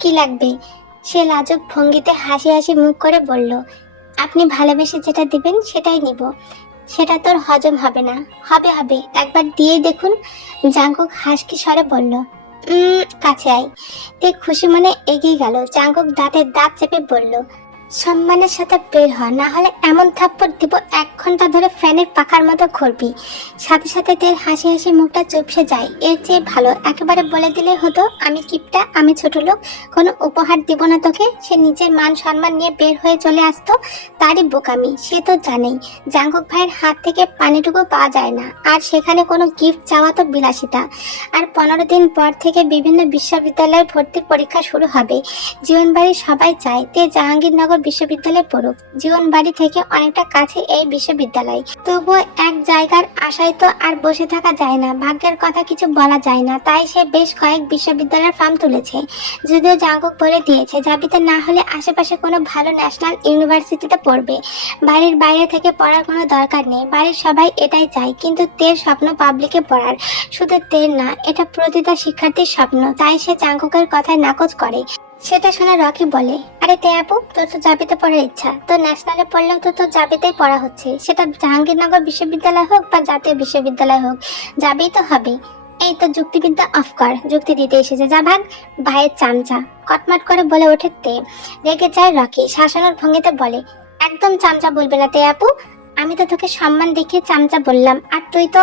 কি লাগবে? সে লাজুক ভঙ্গিতে হাসি হাসি মুখ করে বলল, আপনি ভালোবেসে যেটা দিবেন সেটাই নিব। সেটা তোর হজম হবে না। হবে হবে, একবার দিয়েই দেখুন। জাঙ্কুক হাসকি স্বরে বলল, কাছে আয়। তে খুশি মনে এগিয়ে গেল। জাঙ্কুক দাঁতের দাঁত চেপে বলল, সম্মানের সাথে বের হ, না হলে এমন থাপ্পড় দিব 1 ঘন্টা ধরে ফ্যানের পাখার মতো ঘুরবি। সাথে সাথে তের হাসি হাসি মুখটা চুপসে যায়। এর চেয়ে ভালো একেবারে বলে দিলে হতো, আমি কিপটা, আমি ছোট লোক, কোনো উপহার দিব না তোকে। সে নিজের মান সম্মান নিয়ে বের হয়ে চলে আসতো। তারই বোকামি, সে তো জানেই জাঙ্কুক ভাইয়ের হাত থেকে পানিটুকু পাওয়া যায় না। আর সেখানে কোনো গিফট চাওয়া তো বিলাসিতা। আর 15 দিন পর থেকে বিভিন্ন বিশ্ববিদ্যালয়ে ভর্তির পরীক্ষা শুরু হবে। জীবনবাড়ি সবাই চায় তে জাহাঙ্গীরনগর বিশ্ববিদ্যালয়ে পড়ুক। জীবনবাড়ি থেকে অনেকটা কাছে এই বিশ্ববিদ্যালয়, তবুও এক জায়গার আশায় তো আর বসে থাকা যায় না। ভাগ্যের কথা কিছু বলা যায় না, তাই সে বেশ কয়েক বিশ্ববিদ্যালয়ের ফর্ম তুলেছে। যদিও জাঙ্কুক বলে দিয়েছে যাবিতে না হলে আশেপাশে কোনো ভালো ন্যাশনাল ইউনিভার্সিটিতে পড়বে। বাড়ির বাইরে থেকে পড়ার কোনো দরকার নেই। বাড়ির সবাই এটাই চায়, কিন্তু তের স্বপ্ন পাবলিকে পড়ার। শুধু তের না, এটা প্রতিটা শিক্ষার্থীর স্বপ্ন। তাই সে জাঙ্কুকের কথায় নাকচ করে। সেটা শুনে রকি বলে, আরে তে আপু, তোর তো জাবিতে পড়ার ইচ্ছা, তো ন্যাশনালে পড়লেও তো তোর জাবিতেই পড়া হচ্ছে। সেটা জাহাঙ্গীরনগর বিশ্ববিদ্যালয় হোক বা জাতীয় বিশ্ববিদ্যালয় হোক, যাবেই তো হবে। এই তো যুক্তিবিদ্যা অফ কর, যুক্তি দিতে এসেছে, যা ভাগ। ভাইয়ের চামচা, কটমাট করে বলে ওঠে তে। রেগে যায় রকি, শাসনের ভঙ্গিতে বলে, একদম চামচা বলবে না তে আপু। আমি তো তোকে সম্মান দেখিয়ে চামচা বললাম, আর তুই তো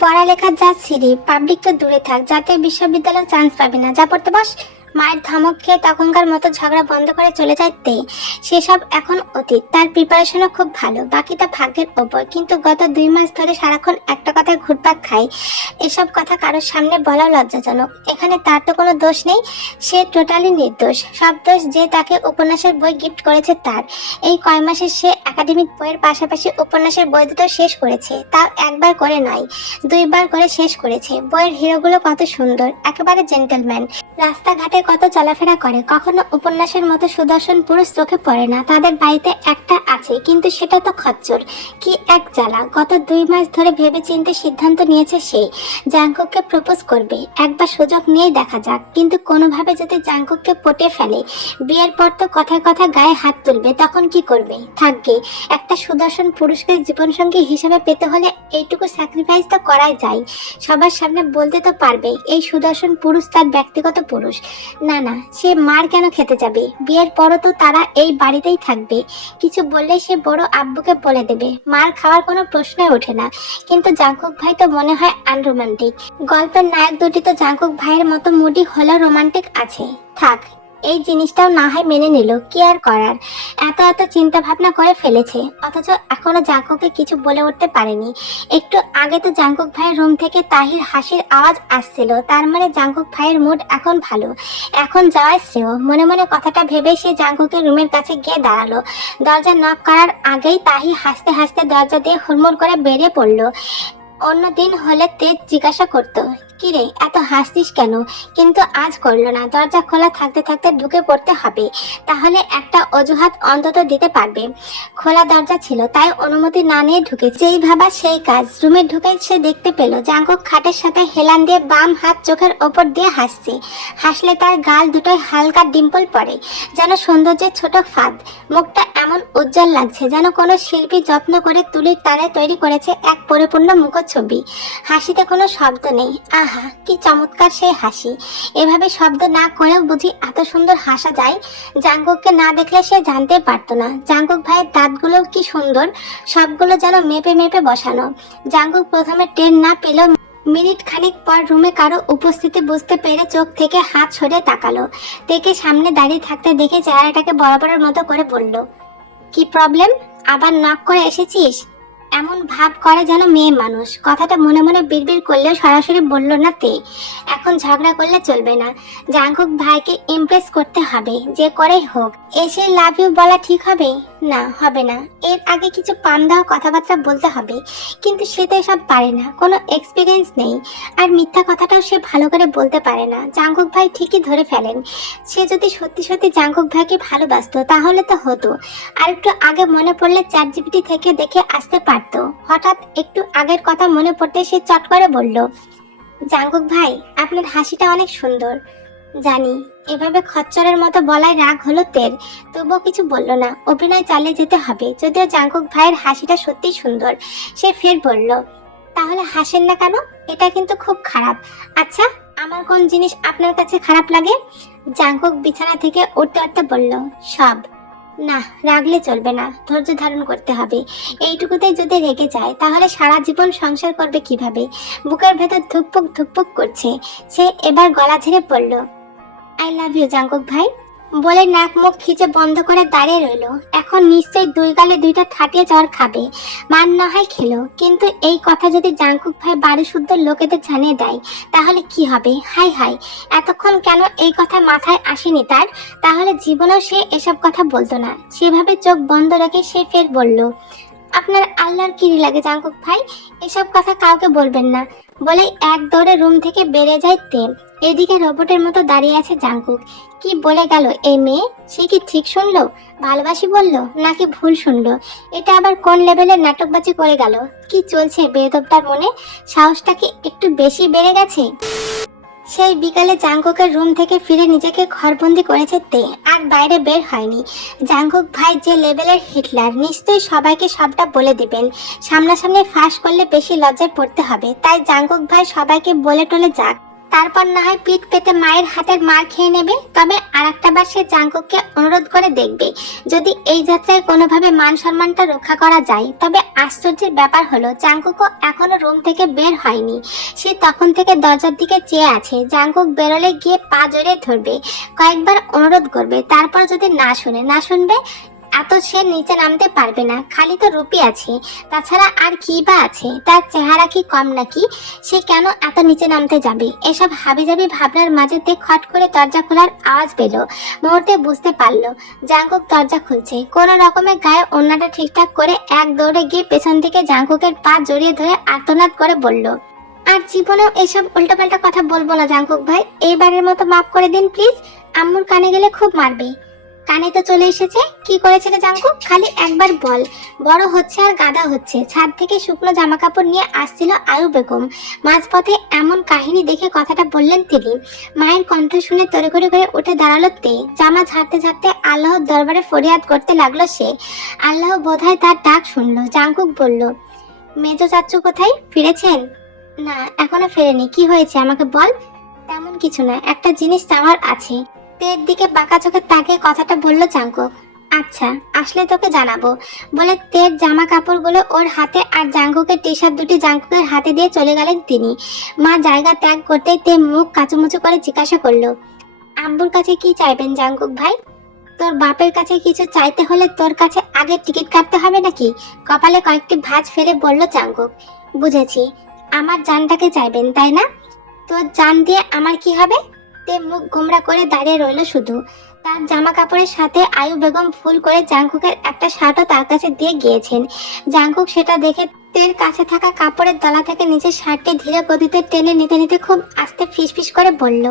পড়ালেখার যা ছিলি, পাবলিক তো দূরে থাক, জাতীয় বিশ্ববিদ্যালয়ে চান্স পাবি না, যা পড়তে বস। মায়ের ধমক খেয়ে তখনকার মতো ঝগড়া বন্ধ করে চলে যায় তে। সেসব এখন অতীত। তার প্রিপারেশনও খুব ভালো, বাকিটা ভাগ্যের ওপর। কিন্তু গত 2 মাস ধরে সারাক্ষণ একটা কথায় ঘুরপাক খায়। এসব কথা কারোর সামনে বলা লজ্জাজনক। এখানে তার তো কোনো দোষ নেই, সে টোটালি নির্দোষ। সব দোষ যে তাকে উপন্যাসের বই গিফট করেছে তার। এই কয় মাসে সে একাডেমিক বইয়ের পাশাপাশি উপন্যাসের বই দুটো শেষ করেছে। তাও একবার করে নয়, 2বার করে শেষ করেছে। বইয়ের হিরোগুলো কত সুন্দর, একেবারে জেন্টলম্যান। রাস্তাঘাটে কত চলাফেরা করে, কখনো উপন্যাসের মতো সুদর্শন পুরুষ চোখে পড়ে না। তাদের বাড়িতে একটা আছে, কিন্তু সেটা তো খচ্চর। কি এক জ্বালা। গত 2 মাস ধরে ভেবে চিন্তে সিদ্ধান্ত নিয়েছে সে জাঙ্কুককে প্রপোজ করবে। একবার সুযোগ নিয়েই দেখা যাক। কিন্তু কোনোভাবে যদি জাঙ্কুককে পটে ফেলে, বিয়ের পর তো কথায় কথা গায়ে হাত তুলবে, তখন কি করবে? থাকবে, একটা সুদর্শন পুরুষকে জীবনসঙ্গী হিসেবে পেতে হলে এইটুকু স্যাক্রিফাইস তো করাই যায়। সবার সামনে বলতে তো পারবে এই সুদর্শন পুরুষ তার ব্যক্তিগত পুরুষ। না না, সে মার কেন খেতে যাবে? বিয়ের পরও তো তারা এই বাড়িতেই থাকবে। কিছু বললেই সে বড় আব্বুকে বলে দেবে, মার খাওয়ার কোনো প্রশ্নই ওঠে না। কিন্তু জাঙ্কুক ভাই তো মনে হয় আনরোমান্টিক। গল্পের নায়ক দুটি তো জাঙ্কুক ভাইয়ের মতো মুডি হলেও রোমান্টিক আছে। থাক, এই জিনিসটাও না হয় মেনে নিল, কি আর করার। এত এত চিন্তা ভাবনা করে ফেলেছে, অথচ এখনো জাঙ্কুককে কিছু বলে উঠতে পারেনি। একটু আগে তো জাঙ্কুক ভাইয়ের রুম থেকে তাহির হাসির আওয়াজ আসছিল, তার মানে জাঙ্কুক ভাইয়ের মুড এখন ভালো। এখন যাওয়াই শ্রেয়। মনে মনে কথাটা ভেবে সে জাঙ্কুকের রুমের কাছে গিয়ে দাঁড়ালো। দরজা নক করার আগেই তাহি হাসতে হাসতে দরজা দিয়ে হুড়মুড় করে বেরিয়ে পড়লো। অন্যদিন হলে তেজ জিজ্ঞাসা করতো, কিরে এত হাসছিস কেন? কিন্তু আজ করলো না। দরজা খোলা থাকতে থাকতে ঢুকে পড়তে হবে, তাহলে একটা অজুহাত অন্তত দিতে পারবে। খোলা দরজা ছিল, তাই অনুমতি না নিয়ে ঢুকে। যেই ভাবা সেই কাজ। রুমে ঢুকে সে দেখতে পেল জাঙ্কুক খাটের সাথে হেলান দিয়ে বাম হাত চোখের ওপর দিয়ে হাসছে। হাসলে তার গাল দুটোয় হালকা ডিম্পল পড়ে, যেন সৌন্দর্যের ছোট ফাঁদ। মুখটা এমন উজ্জ্বল লাগছে যেন কোনো শিল্পী যত্ন করে তুলির তারে তৈরি করেছে এক পরিপূর্ণ মুখছবি। হাসিতে কোনো শব্দ নেই। আহা, কি চমৎকার সেই হাসি! এভাবে শব্দ না করেও বুঝি এত সুন্দর হাসা যায়? জাঙ্কুককে না দেখলে সে জানতে পারতো না। জাঙ্কুক ভাইয়ের দাঁতগুলো কি সুন্দর, সবগুলো যেন মেপে মেপে বসানো। জাঙ্কুক প্রথমে টের না পেলেও মিনিট খানিক পর রুমে কারো উপস্থিতি বুঝতে পেরে চোখ থেকে হাত সরিয়ে তাকালো। তেকে সামনে দাঁড়িয়ে থাকতে দেখে চেহারাটাকে বরাবরের মতো করে বলল, কি প্রবলেম? আবার নক করে এসেছিস? এমন ভাব করে যেন মেয়ে মানুষ। কথাটা মনে মনে বিড়বিড় করলেও সরাসরি বলল না তে। এখন ঝগড়া করলে চলবে না। জাঙ্কুক ভাইকে ইমপ্রেস করতে হবে, যে করেই হোক। এসে লাভ ইউ বলা ঠিক হবে? না, হবে না। এর আগে কিছু পাম দেওয়া কথাবার্তা বলতে হবে, কিন্তু সে তো এসব পারে না, কোনো এক্সপিরিয়েন্স নেই। আর মিথ্যা কথাটাও সে ভালো করে বলতে পারে না। জাঙ্কুক ভাই ঠিকই ধরে ফেলেন। সে যদি সত্যি সত্যি জাঙ্কুক ভাইকে ভালোবাসতো তাহলে তো হতো। আর একটু আগে মনে পড়লে চ্যাটজিপিটি থেকে দেখে আসতে পারতো। হঠাৎ একটু আগের কথা মনে পড়তে সে চট করে বলল, জাঙ্কুক ভাই, আপনার হাসিটা অনেক সুন্দর। জানি এভাবে খচ্চরের মতো বলায় রাগ হলো তের, তবুও কিছু বলল না। অভিনয় চালিয়ে যেতে হবে। যদিও জাঙ্কুক ভাইয়ের হাসিটা সত্যি সুন্দর। সে ফের বলল, তাহলে হাসেন না কেন? এটা কিন্তু খুব খারাপ। আচ্ছা, আমার কোন জিনিস আপনার কাছে খারাপ লাগে? জাঙ্কুক বিছানা থেকে উঠতে উঠতে বলল, সব। না, রাগলে চলবে না, ধৈর্য ধারণ করতে হবে। এইটুকুতে যদি রেগে যায় তাহলে সারা জীবন সংসার করবে কিভাবে? বুকের ভেতর ধুকপুক ধুকপুক করছে। সে এবার গলা ঝেড়ে পড়ল, আই লাভ ইউ জাঙ্কুক ভাই। বলে নাক মুখ খিচে বন্ধ করে দাঁড়িয়ে রইল। এখন নিশ্চয়ই দুই গালে দুইটা ঠাটিয়ে জ্বর খাবে। মান না হয় খেলো, কিন্তু এই কথা যদি জাঙ্কুক ভাই বাড়ি শুদ্ধ লোকেদের জানিয়ে দেয় তাহলে কি হবে? হাই হাই, এতক্ষণ কেন এই কথা মাথায় আসেনি তার? তাহলে জীবনেও সে এসব কথা বলতো না। সেভাবে চোখ বন্ধ রেখে সে ফের বলল, আপনার আল্লাহর কিরি লাগে জাঙ্কুক ভাই, এসব কথা কাউকে বলবেন না। বলেই এক দৌড়ে রুম থেকে বেরিয়ে যায় তেল। এদিকে রোবটের মতো দাঁড়িয়ে আছে জাঙ্কুক। কি বলে গেল এই মেয়ে? সে কি ঠিক শুনলো? ভালোবাসি বললো নাকি ভুল শুনলো? এটা আবার কোন লেভেলের নাটকবাজি করে গেল? কি চলছে বেদবটার মনে? সাহসটা কি একটু বেশি বেড়ে গেছে? সেই বিকালে জাঙ্কুকের রুম থেকে ফিরে নিজেকে ঘরবন্দি করেছে তে, আর বাইরে বের হয়নি। জাঙ্কুক ভাই যে লেভেলের হিটলার, নিশ্চয়ই সবাইকে সবটা বলে দিবেন। সামনাসামনি ফাঁস করলে বেশি লজ্জায় পড়তে হবে। তাই জাঙ্কুক ভাই সবাইকে বলে টলে যাক, তারপর না হয় পিঠ পেতে মায়ের হাতের মার খেয়ে নেবে। তবে আর একটা বার সে জাঙ্কুককে অনুরোধ করে দেখবে, যদি এই যাত্রায় কোনোভাবে মান সম্মানটা রক্ষা করা যায়। তবে আশ্চর্যের ব্যাপার হলো জাঙ্কুকও এখনো রুম থেকে বের হয়নি। সে তখন থেকে দরজার দিকে চেয়ে আছে। জাঙ্কুক বেরোলে গিয়ে পা জড়িয়ে ধরবে, কয়েকবার অনুরোধ করবে। তারপর যদি না শুনবে, এত সে নিচে নামতে পারবে না। খালি তো রূপই আছে, তাছাড়া আর কি বা আছে? তার চেহারা কি কম নাকি? সে কেন এত নিচে নামতে যাবে? এসব হাবিজাবি ভাবনার মাঝেতে খট করে দরজা খোলার আওয়াজ পেল। মুহূর্তে বুঝতে পারলো জাঙ্কুক দরজা খুলছে। কোন রকমে গায়ে ওড়নাটা ঠিকঠাক করে এক দৌড়ে গিয়ে পেছন থেকে জাঙ্কুকের পা জড়িয়ে ধরে আর্তনাদ করে বলল, আর জীবনেও এসব উল্টাপাল্টা কথা বলবো না জাঙ্কুক ভাই। এইবারের মতো মাফ করে দিন প্লিজ। আম্মুর কানে গেলে খুব মারবে। কানে তো চলে এসেছে। কি করেছিল জাঙ্কুক? খালি একবার বল। বড় হচ্ছে আর গাদা হচ্ছে। ছাদ থেকে শুকনো জামা কাপড় নিয়ে আসছিল আয়ু বেগম। মাঝপথে এমন কাহিনী দেখে কথাটা বললেন তিনি। মায়ের কণ্ঠ শুনে তড়িঘড়ি করে উঠে দাঁড়ালো তে। জামা ঝাড়তে ঝাড়তে আল্লাহর দরবারে ফরিয়াদ করতে লাগলো সে। আল্লাহ বোধহয় তার ডাক শুনলো। জাঙ্কুক বলল, মেজো চাচ্চু কোথায়? ফিরেছেন? না, এখনো ফেরেনি। কি হয়েছে আমাকে বল। তেমন কিছু না, একটা জিনিস চাওয়ার আছে। তের দিকে বাঁকা চোখে তাকিয়ে কথাটা বলল জাঙ্কুক। আচ্ছা, আসলে তোকে জানাবো। বলে তের জামা কাপড়গুলো ওর হাতে আর জাঙ্কুকের টি শার্ট দুটি জাঙ্কুকের হাতে দিয়ে চলে গেলেন তিনি। মা জায়গা ত্যাগ করতেই তে মুখ কাচুমুচু করে জিজ্ঞাসা করলো, আব্বুর কাছে কি চাইবেন জাঙ্কুক ভাই? তোর বাপের কাছে কিছু চাইতে হলে তোর কাছে আগে টিকিট কাটতে হবে নাকি? কপালে কয়েকটি ভাঁজ ফেলে বলল জাঙ্কুক। বুঝেছি, আমার জানটাকে চাইবেন তাই না? তোর জান দিয়ে আমার কি হবে? তে মুখ গোমরা করে দাঁড়িয়ে রইল শুধু। তার জামা কাপড়ের সাথে আয়ু বেগম ফুল করে জাঙ্কুকের একটা শার্টও তার কাছে দিয়ে গিয়েছেন। জাঙ্কুক সেটা দেখে তের কাছে থাকা কাপড়ের দলা থেকে নিচের শার্টটি ধীরে গতিতে টেনে নিতে নিতে খুব আস্তে ফিসফিস করে বলল,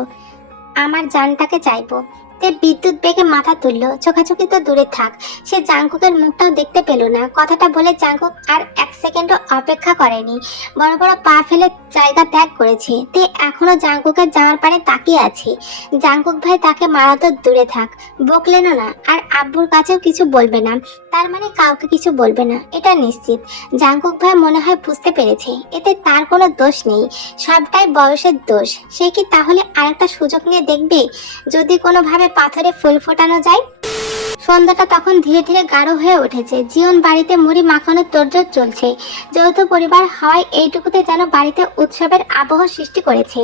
আমার জানটাকে চাইবো। তে বিদ্যুৎ বেগে মাথা তুললো। চোখাচোখি তো দূরে থাক, সে জাঙ্কুকের মুখটাও দেখতে পেল না। কথাটা বলে জাঙ্কুক আর এক সেকেন্ডও অপেক্ষা করেনি, বড় বড় পা ফেলে জায়গা ত্যাগ করেছে। তে এখনো জাঙ্কুকের যাওয়ার পানে তাকিয়ে আছে। জাঙ্কুক ভাই তাকে মারাতো দূরে থাক, বকলেনও না, আর আব্বুর কাছেও কিছু বলবে না। তার মানে কাউকে কিছু বলবে না, এটা নিশ্চিত। জাঙ্কুক ভাই মনে হয় বুঝতে পেরেছে এতে তার কোনো দোষ নেই, সবটাই বয়সের দোষ। সে কি তাহলে আরেকটা সুযোগ নিয়ে দেখবে, যদি কোনোভাবে পাথরে ফুল ফোটানো যায়? সন্ধ্যাটা তখন ধীরে ধীরে গাঢ় হয়ে উঠেছে। জীবন বাড়িতে মুড়ি মাখানোর তোড়জোড় চলছে। যৌথ পরিবার হওয়ায় এইটুকুতে যেন বাড়িতে উৎসবের আবহ সৃষ্টি করেছে।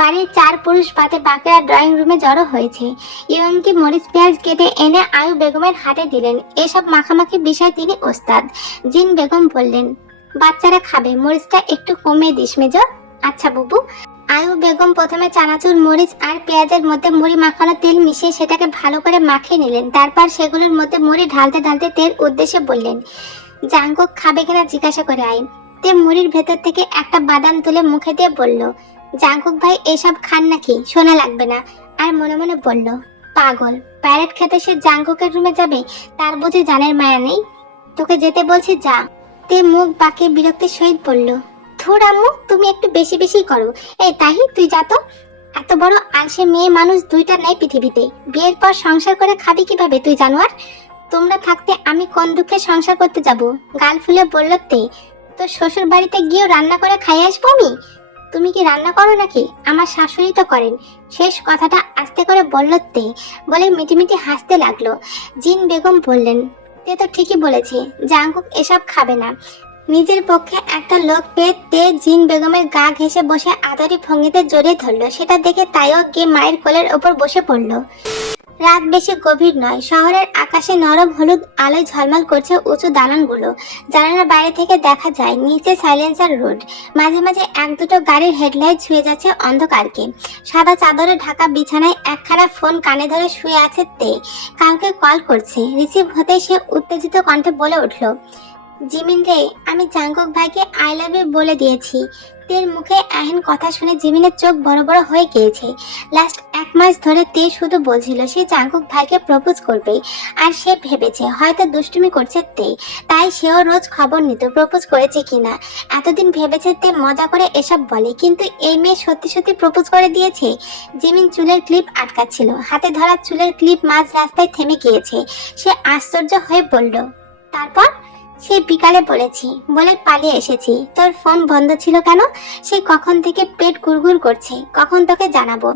বাড়ির 4 পুরুষ বাদে বাকিরা ড্রয়িং রুমে জড়ো হয়েছে। ইয়নকি মরিচ পেঁয়াজ কেটে এনে আয়ু বেগমের হাতে দিলেন। এসব মাখামাখি বিষয় তিনি ওস্তাদ। জিন বেগম বললেন, বাচ্চারা খাবে, মরিচটা একটু কমিয়ে দিস মেজো। আচ্ছা বুবু। আয়ু বেগম প্রথমে চানাচুর, মরিচ আর পেঁয়াজের মধ্যে মুড়ি মাখানো তেল মিশিয়ে সেটাকে ভালো করে মাখিয়ে নিলেন। তারপর সেগুলোর মধ্যে মুড়ি ঢালতে ঢালতে তেল উদ্দেশ্যে বললেন, জাঙ্কুক খাবে কিনা জিজ্ঞাসা করে আইন। তে মুড়ির ভেতর থেকে একটা বাদাম তুলে মুখে দিয়ে বলল, জাঙ্কুক ভাই এসব খান নাকি? শোনা লাগবে না। আর মনে মনে বলল, পাগল, প্যারেট খেতে সে জাঙ্কুকের রুমে যাবে? তার বুঝি জানের মায়া নেই? তোকে যেতে বলছি যা। তে মুখ বাঁকিয়ে বিরক্তির সহিত বলল, ধুর আম্মু, তুমি একটু বেশি বেশি করো। এই তাহি, তুই যা তো। এত বড় আলসে মেয়ে মানুষ দুইটা নেই পৃথিবীতে। বিয়ের পর সংসার করে খাবি কিভাবে তুই জানোয়ার? তোমরা থাকতে আমি কোন দুঃখে সংসার করতে যাব? গাল ফুলে বলল তে। তোর শ্বশুর বাড়িতে গিয়েও রান্না করে খাইয়ে আসবো আমি? তুমি কি রান্না করো নাকি? আমার শাশুড়ি তো করেন। শেষ কথাটা আস্তে করে বলল তে, বলে মিটিমিটি হাসতে লাগলো। জিন বেগম বললেন, তে তো ঠিকই বলেছে, জাঙ্কুক এসব খাবে না। নিজের পক্ষে একটা লোক পেয়ে তে জিন বেগমের গা ঘেঁষে বসে আদরি ভঙ্গিতে জড়িয়ে ধরলো। সেটা দেখে তাইও গিয়ে মায়ের কোলের ওপর বসে পড়লো। রাত বেশি গভীর নয়। শহরের আকাশে নরম হলুদ আলোয় ঝলমল করছে উঁচু দালানগুলো। জানালার বাইরে থেকে দেখা যায় নিচে সাইলেন্সার রোড। মাঝে মাঝে এক দুটো গাড়ির হেডলাইট ছুঁয়ে যাচ্ছে অন্ধকারকে। সাদা চাদরে ঢাকা বিছানায় একখানা ফোন কানে ধরে শুয়ে আছে তে। কাউকে কল করছে। রিসিভ হতে সে উত্তেজিত কণ্ঠে বলে উঠল, জিমিন রে, আমি জাঙ্কুক ভাইকে আই লাভ ইউ বলে দিয়েছি। তের মুখে এহেন কথা শুনে জিমিনের চোখ বড় বড় হয়ে গিয়েছে। লাস্ট 1 মাস ধরে তে শুধু বলছিল সে জাঙ্কুক ভাইকে প্রপোজ করবে, আর সে ভেবেছে হয়তো দুষ্টুমি করছে তে, তাই সেও রোজ খবর নিত প্রপোজ করেছে কিনা। এতদিন ভেবেছে তে মজা করে এসব বলে, কিন্তু এই মেয়ে সত্যি সত্যি প্রপোজ করে দিয়েছে। জিমিন চুলের ক্লিপ আটকাচ্ছিল। হাতে ধরা চুলের ক্লিপ মাঝ রাস্তায় থেমে গিয়েছে। সে আশ্চর্য হয়ে বলল, তারপর? সে বিকালে বলেছি বলে পালিয়ে এসেছি। তোর ফোন বন্ধ ছিল কেন? সে কখন থেকে পেট গুড়গুড় করছে, কখন তোকে জানাবো।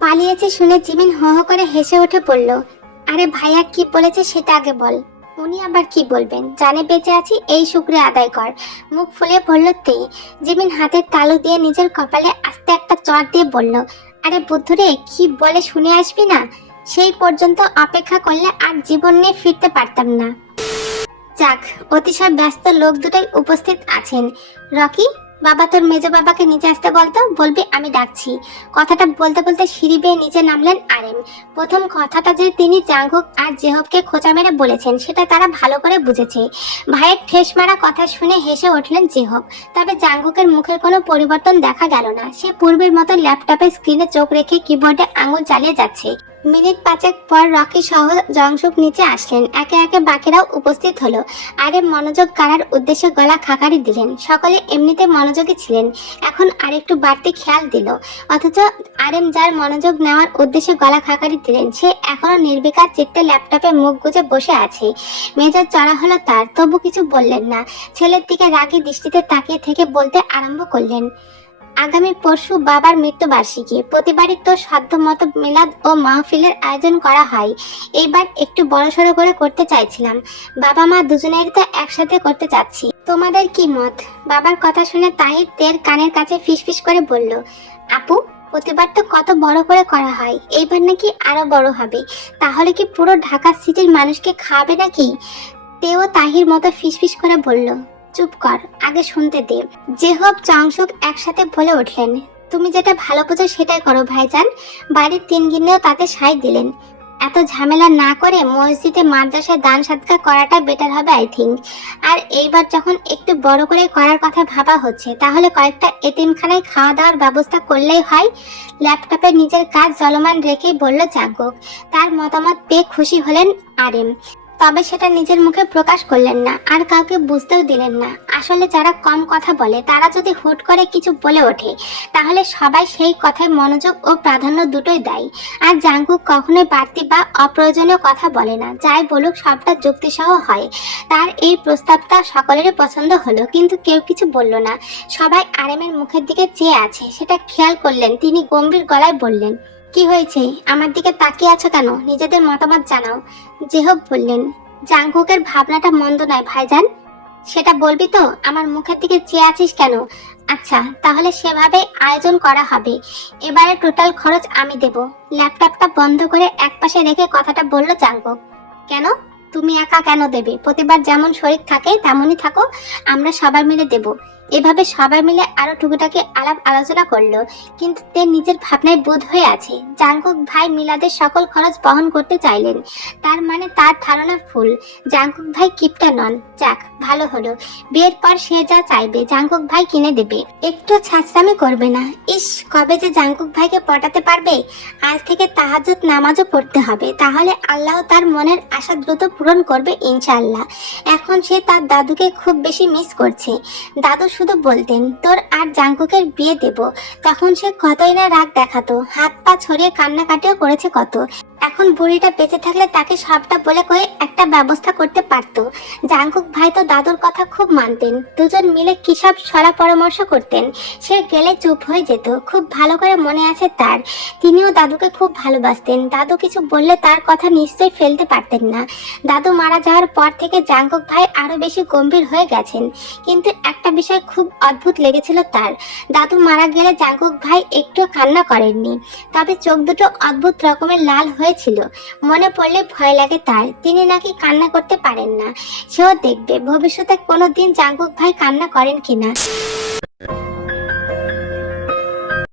পালিয়েছে শুনে জিমিন হো হো করে হেসে উঠে পড়ল। আরে ভাইয়া কি বলেছে সেটা আগে বল। উনি আবার কি বলবেন? জানে বেঁচে আছি এই শুকরিয়া আদায় কর। মুখ ফুলে পড়ল তে। জিমিন হাতের তালু দিয়ে নিজের কপালে আস্তে একটা চড় দিয়ে বলল, আরে বুদ্ধুরে, কি বলে শুনে আসবি না? সেই পর্যন্ত অপেক্ষা করলে আর জীবন নিয়ে ফিরতে পারতাম না। যাক, অতিশয় ব্যস্ত লোক দুটাই উপস্থিত আছেন। রকি, বাবা তোর মেজো বাবাকে নিচে আসতে বলতো, বলবি আমি ডাকছি। কথাটা বলতে বলতে সিঁড়ি বেয়ে নিচে নামলেন আরেম। প্রথম কথাটা যে তিনি জাঙ্কুক আর জেহবকে খোঁচা মেরে বলেছেন সেটা তারা ভালো করে বুঝেছে। ভাইয়ের ঠেস মারা কথা শুনে হেসে উঠলেন জেহব। তবে জাঙ্কুকের মুখের কোনো পরিবর্তন দেখা গেল না। সে পূর্বের মতো ল্যাপটপের স্ক্রিনে চোখ রেখে কিবোর্ডে আঙুল চালিয়ে যাচ্ছে। মিনিট 5 পর রকি সহ জংশুক নিচে আসলেন। একে একে বাকিরাও উপস্থিত হলো। আরেম মনোযোগ কাড়ার উদ্দেশ্যে গলা খাকারি দিলেন। সকলে এমনিতে মনোযোগী ছিলেন, এখন আরেকটু বাড়তি খেয়াল দিল। অথচ আরেম যার মনোযোগ নেওয়ার উদ্দেশ্যে গলা খাকারি দিলেন, সে এখনো নির্বিকার চিত্তে ল্যাপটপে মুখ গুজে বসে আছে। মেজাজ চড়া হলো তার, তবু কিছু বললেন না। ছেলের দিকে রাগী দৃষ্টিতে তাকিয়ে থেকে বলতে আরম্ভ করলেন, আগামী পরশু বাবার মৃত্যুবার্ষিকী। প্রতিবারই তো সাধ্য মতো মিলাদ ও মাহফিলের আয়োজন করা হয়। এইবার একটু বড়সড় করে করতে চাইছিলাম। বাবা মা দুজনেরই তো একসাথে করতে চাচ্ছি। তোমাদের কি মত? বাবার কথা শুনে তাহির তের কানের কাছে ফিসফিস করে বলল, আপু, প্রতিবার তো কত বড় করে করা হয়, এইবার নাকি আরো বড় হবে। তাহলে কি পুরো ঢাকা সিটির মানুষকে খাওয়াবে নাকি? তেও তাহির মতো ফিসফিস করে বলল, চুপ কর, আগে শুনতে দে। জেহব জংশুক একসাথে বলে উঠলেন, তুমি যেটা ভালো বোঝো সেটাই করো ভাইজান। বাড়ির 3 গিন্নিও তাতে সায় দিলেন। এত ঝামেলা না করে মসজিদে মাদ্রাসায় দান সাদকা করাটা বেটার হবে আই থিঙ্ক। আর এইবার যখন একটু বড় করে করার কথা ভাবা হচ্ছে, তাহলে কয়েকটা এতিমখানায় খাওয়া দাওয়ার ব্যবস্থা করলেই হয়। ল্যাপটপে নিজের কাজ চলমান রেখেই বলল জাঙ্কুক। তার মতামত পেয়ে খুশি হলেন আরেম, তবে সেটা নিজের মুখে প্রকাশ করলেন না, আর কাউকে বুঝতেও দিলেন না। আসলে যারা কম কথা বলে তারা যদি হুট করে কিছু বলে ওঠে, তাহলে সবাই সেই কথায় মনোযোগ ও প্রাধান্য দুটোই দেয়। আর জাঙ্কুক কখনোই বাড়তি বা অপ্রয়োজনীয় কথা বলে না। যাই বলুক সবটা যুক্তিসহ হয়। তার এই প্রস্তাবটা সকলেরই পছন্দ হলো, কিন্তু কেউ কিছু বলল না। সবাই আরেমের মুখের দিকে চেয়ে আছে, সেটা খেয়াল করলেন। তিনি গম্ভীর গলায় বললেন, কি হয়েছে? আমার দিকে তাকিয়ে আছো কেন? নিজেদের মতামত জানাও। জেহব বললেন, জাঙ্কুকের ভাবনাটা মন্দ নয় ভাইজান। সেটা বলবি তো? আমার মুখের দিকে চেয়ে আছিস কেন? আচ্ছা, তাহলে সেভাবে আয়োজন করা হবে। এবারে টোটাল খরচ আমি দেব। ল্যাপটপটা বন্ধ করে একপাশে রেখে কথাটা বলল জাঙ্কুক। কেন? তুমি একা কেন দেবে? প্রতিবার যেমন শরীক থাকে তেমনই থাকো, আমরা সবাই মিলে দেব। এভাবে সবাই মিলে আরো টুকিটাকি আলাপ আলোচনা করলো, কিন্তু তে নিজের ভাবনায় বোধ হয়ে আছে। জাঙ্কুক ভাই মিলাদের সকল খরচ বহন করতে চাইলেন, তার মানে তার ধারণা ভুল। জাঙ্কুক ভাই কিপটা নন। যাক, ভালো হলো। বিয়ের পর সে যা চাইবে জাঙ্কুক ভাই কিনে দেবে, একটু ছাঁচড়ামি করবে না। ইস, কবে যে জাঙ্কুক ভাইকে পটাতে পারবে। আজ থেকে তাহাজ্জুদ নামাজও পড়তে হবে, তাহলে আল্লাহ তার মনের আশা দ্রুত পূরণ করবে ইনশাআল্লাহ। এখন সে তার দাদুকে খুব বেশি মিস করছে। দাদু শুধু শুধু বলতেন তোর আর জাঙ্কুকের বিয়ে দেব, তখন সে কতই না রাগ দেখাতো, হাত পা ছড়িয়ে কান্নাকাটিও করেছে কত। এখন বুড়িটা বেঁচে থাকলে তাকে সবটা বলে কয়ে একটা ব্যবস্থা করতে পারতো। জাঙ্কুক ভাই তো দাদুর কথা খুব মানতেন, দুজন মিলে কি সব সলা পরামর্শ করতেন। সে গেলে চুপ হয়ে যেত, খুব ভালো করে মনে আছে তার। তিনিও দাদুকে খুব ভালোবাসতেন, দাদু কিছু বললে তার কথা নিশ্চয়ই ফেলতে পারতেন না। দাদু মারা যাওয়ার পর থেকে জাঙ্কুক ভাই আরো বেশি গম্ভীর হয়ে গেছেন, কিন্তু একটা বিষয় খুব অদ্ভুত লেগেছিল তার। দাদু মারা গেলে জাঙ্কুক ভাই একটু কান্না করেননি, তবে চোখ দুটো অদ্ভুত রকমের লাল হয়েছিল। মনে পড়লে ভয় লাগে তার, তিনি নাকি কান্না করতে পারেন না। সেও দেখবে ভবিষ্যতে কোনোদিন জাঙ্কুক ভাই কান্না করেন কিনা।